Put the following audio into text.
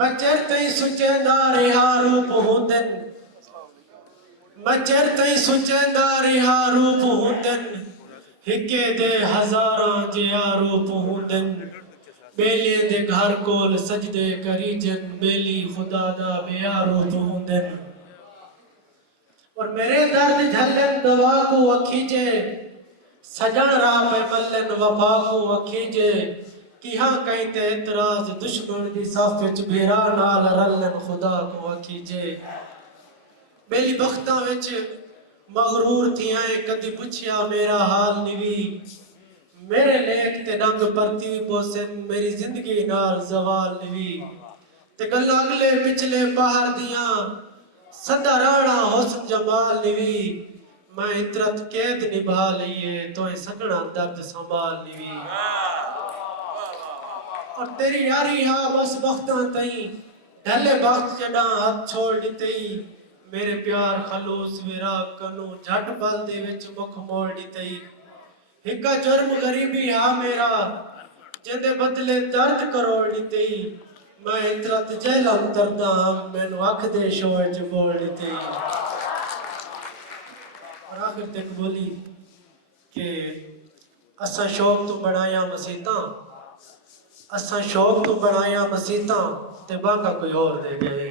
मचर तई सुचेंदा रिहा रूप हुंदन मचर तई सुचेंदा रिहा रूप हुंदन हिके दे हजारां जिया रूप हुंदन बेले दे घर कोल सजदे करीजन बेली खुदा दा बेया रूप हुंदन और मेरे दर्द झलन दवा को अखीजे सजन राह पे मलन वफा को अखीजे किहा कहीं ते इतराज दुश्मन दी साफ विच भेरा नाल रलन खुदा को अखीजे बेली बख्तां विच मगरूर थी आए कदी पुछया मेरा हाल निवी मेरे लेख ते डंग परती पोसन मेरी जिंदगी नाल जवाल निवी ते गल अगले पिछले बाहर दियां सदा राणा हुस्न जमाल निवी मैं इतरत कैद निभा लईए तोए सगना दर्द संभाल निवी और तेरी यारी हा बस वक्तां तई ढले वक्त जडा हाथ छोड़ दितई मेरे प्यार खलूस विराग कनु झट पल दे विच मुख मोड़ दितई हिका जुर्म गरीबी हा मेरा जिंदे बदले दर्द करोड़ दितई मैं इतरत जेलम दर्दा मैनू अख दे शोए च बोल दितई और आखिर तक बोली कि असा शौक तो बनाया मसीता असा शौक तो बनाया मसीता ते बाका कोई और दे गए